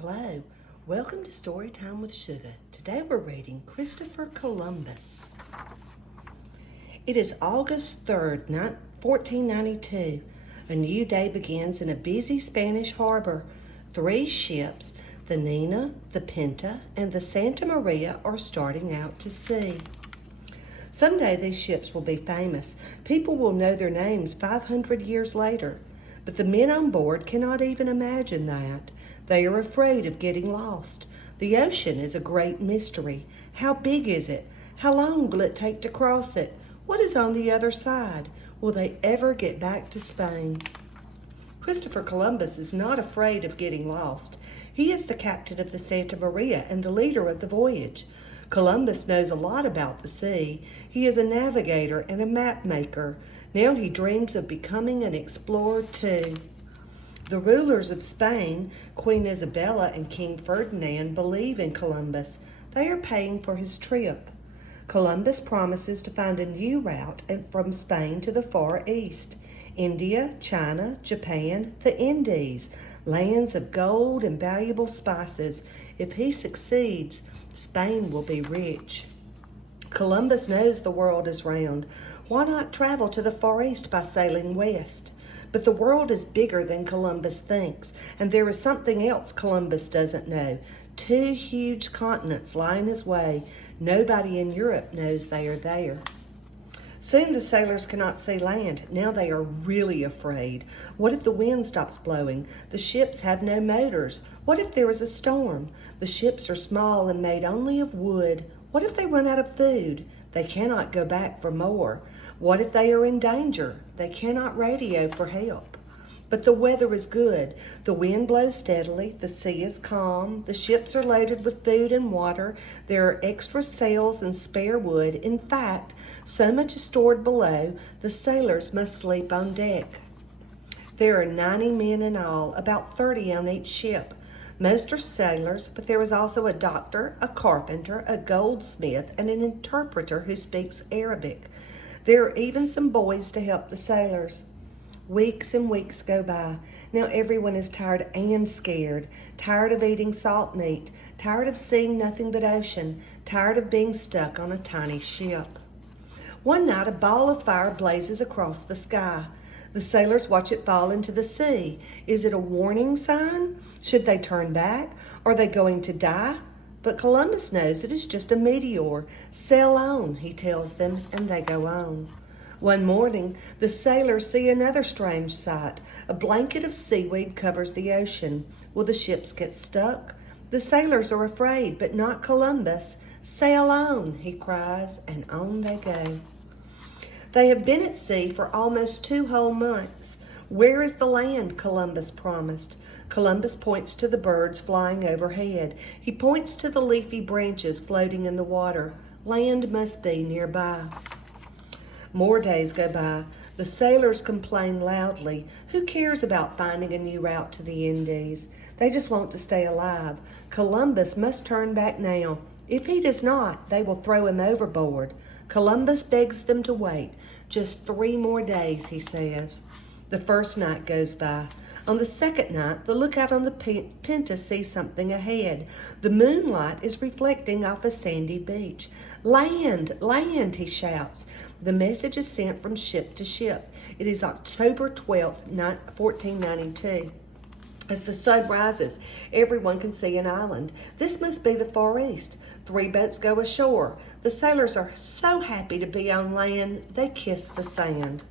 Hello, welcome to Storytime with Sugar. Today we're reading Christopher Columbus. It is August 3rd, 1492. A new day begins in a busy Spanish harbor. 3 ships, the Nina, the Pinta, and the Santa Maria, are starting out to sea. Someday these ships will be famous. People will know their names 500 years later. But the men on board cannot even imagine that. They are afraid of getting lost. The ocean is a great mystery. How big is it? How long will it take to cross it? What is on the other side? Will they ever get back to Spain? Christopher Columbus is not afraid of getting lost. He is the captain of the Santa Maria and the leader of the voyage. Columbus knows a lot about the sea. He is a navigator and a map maker. Now he dreams of becoming an explorer too. The rulers of Spain, Queen Isabella and King Ferdinand, believe in Columbus. They are paying for his trip. Columbus promises to find a new route from Spain to the Far East. India, China, Japan, the Indies, lands of gold and valuable spices. If he succeeds, Spain will be rich. Columbus knows the world is round. Why not travel to the Far East by sailing west? But the world is bigger than Columbus thinks, and there is something else Columbus doesn't know. 2 huge continents lie in his way. Nobody in Europe knows they are there. Soon the sailors cannot see land. Now they are really afraid. What if the wind stops blowing? The ships have no motors. What if there is a storm? The ships are small and made only of wood. What if they run out of food? They cannot go back for more. What if they are in danger? They cannot radio for help. But the weather is good. The wind blows steadily. The sea is calm. The ships are loaded with food and water. There are extra sails and spare wood. In fact, so much is stored below, the sailors must sleep on deck. There are 90 men in all, about 30 on each ship. Most are sailors, but there is also a doctor, a carpenter, a goldsmith, and an interpreter who speaks Arabic. There are even some boys to help the sailors. Weeks and weeks go by. Now everyone is tired and scared. Tired of eating salt meat. Tired of seeing nothing but ocean. Tired of being stuck on a tiny ship. One night a ball of fire blazes across the sky. The sailors watch it fall into the sea. Is it a warning sign? Should they turn back? Are they going to die? But Columbus knows it is just a meteor. Sail on, he tells them, and they go on. One morning, the sailors see another strange sight. A blanket of seaweed covers the ocean. Will the ships get stuck? The sailors are afraid, but not Columbus. Sail on, he cries, and on they go. They have been at sea for almost 2 whole months. Where is the land Columbus promised? Columbus points to the birds flying overhead. He points to the leafy branches floating in the water. Land must be nearby. More days go by. The sailors complain loudly. Who cares about finding a new route to the Indies? They just want to stay alive. Columbus must turn back now. If he does not, they will throw him overboard. Columbus begs them to wait. Just 3 more days, he says. The first night goes by. On the second night, the lookout on the Pinta sees something ahead. The moonlight is reflecting off a sandy beach. Land, land, he shouts. The message is sent from ship to ship. It is October 12th, 1492. As the sun rises, everyone can see an island. This must be the Far East. 3 boats go ashore. The sailors are so happy to be on land, they kiss the sand.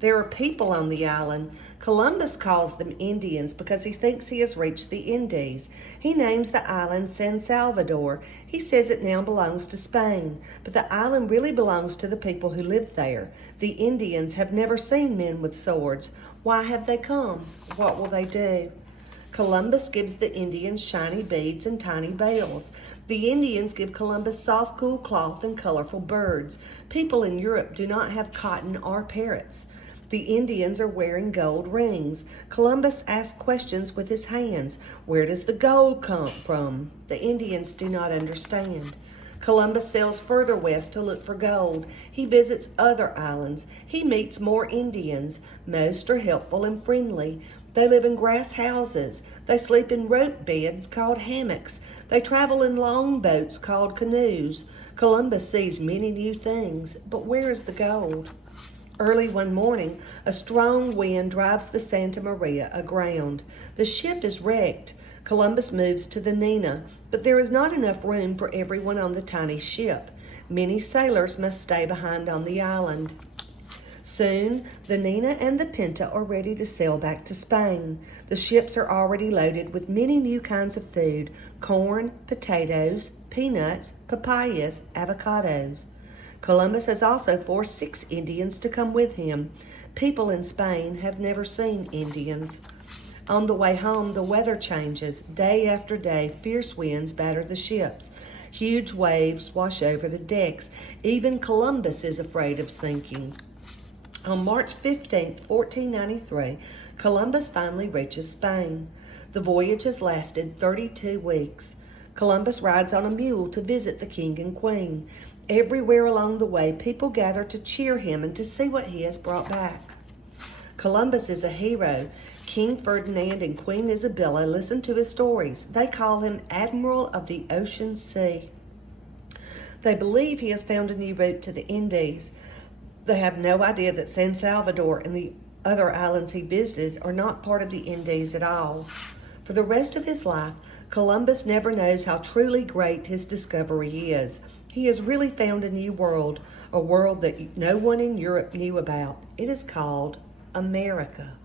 There are people on the island. Columbus calls them Indians because he thinks he has reached the Indies. He names the island San Salvador. He says it now belongs to Spain, but the island really belongs to the people who live there. The Indians have never seen men with swords. Why have they come? What will they do? Columbus gives the Indians shiny beads and tiny bells. The Indians give Columbus soft, cool cloth and colorful birds. People in Europe do not have cotton or parrots. The Indians are wearing gold rings. Columbus asks questions with his hands. Where does the gold come from? The Indians do not understand. Columbus sails further west to look for gold. He visits other islands. He meets more Indians. Most are helpful and friendly. They live in grass houses. They sleep in rope beds called hammocks. They travel in long boats called canoes. Columbus sees many new things, but where is the gold? Early one morning, a strong wind drives the Santa Maria aground. The ship is wrecked. Columbus moves to the Nina, but there is not enough room for everyone on the tiny ship. Many sailors must stay behind on the island. Soon, the Nina and the Pinta are ready to sail back to Spain. The ships are already loaded with many new kinds of food: corn, potatoes, peanuts, papayas, avocados. Columbus has also forced 6 Indians to come with him. People in Spain have never seen Indians. On the way home, the weather changes. Day after day, fierce winds batter the ships. Huge waves wash over the decks. Even Columbus is afraid of sinking. On March 15, 1493, Columbus finally reaches Spain. The voyage has lasted 32 weeks. Columbus rides on a mule to visit the king and queen. Everywhere along the way, people gather to cheer him and to see what he has brought back. Columbus is a hero. King Ferdinand and Queen Isabella listen to his stories. They call him Admiral of the Ocean Sea. They believe he has found a new route to the Indies. They have no idea that San Salvador and the other islands he visited are not part of the Indies at all. For the rest of his life, Columbus never knows how truly great his discovery is. He has really found a new world, a world that no one in Europe knew about. It is called America.